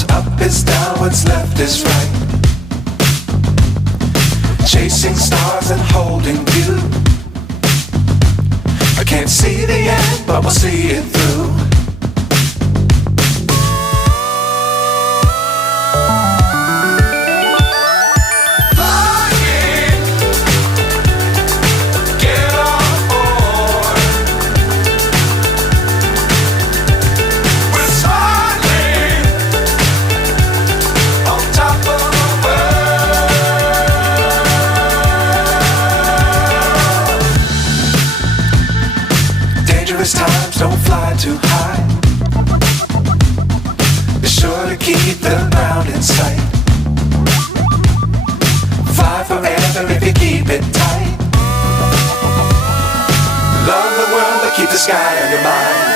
What's up is down, what's left is right. Chasing stars and holding you. I can't see the end, but we'll see it through. Times don't fly too high. Be sure to keep the ground in sight. Fly forever if you keep it tight. Love the world but keep the sky on your mind.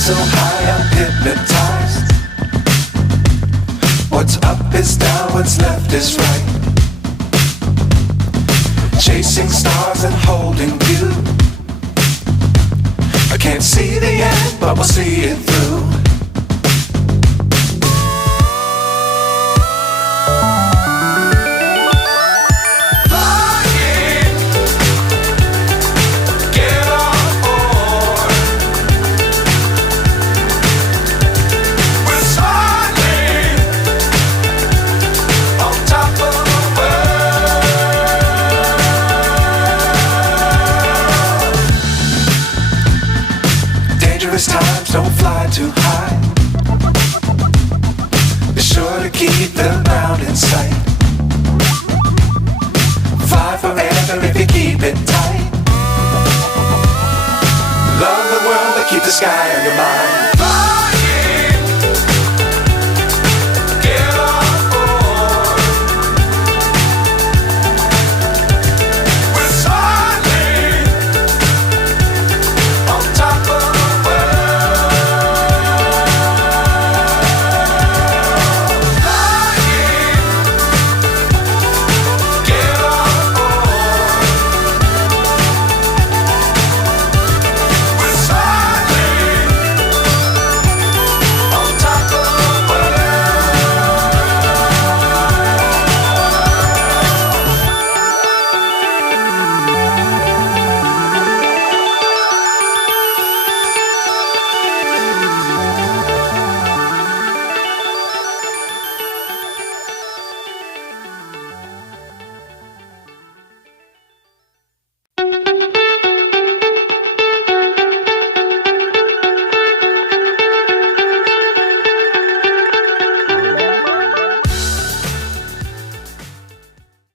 So high I'm hypnotized. What's up is down, what's left is right. Chasing stars and holding you. I can't see the end, but we'll see it through. Times don't fly too high. Be sure to keep the ground in sight. Fly forever if you keep it tight. Love the world but keep the sky on your mind.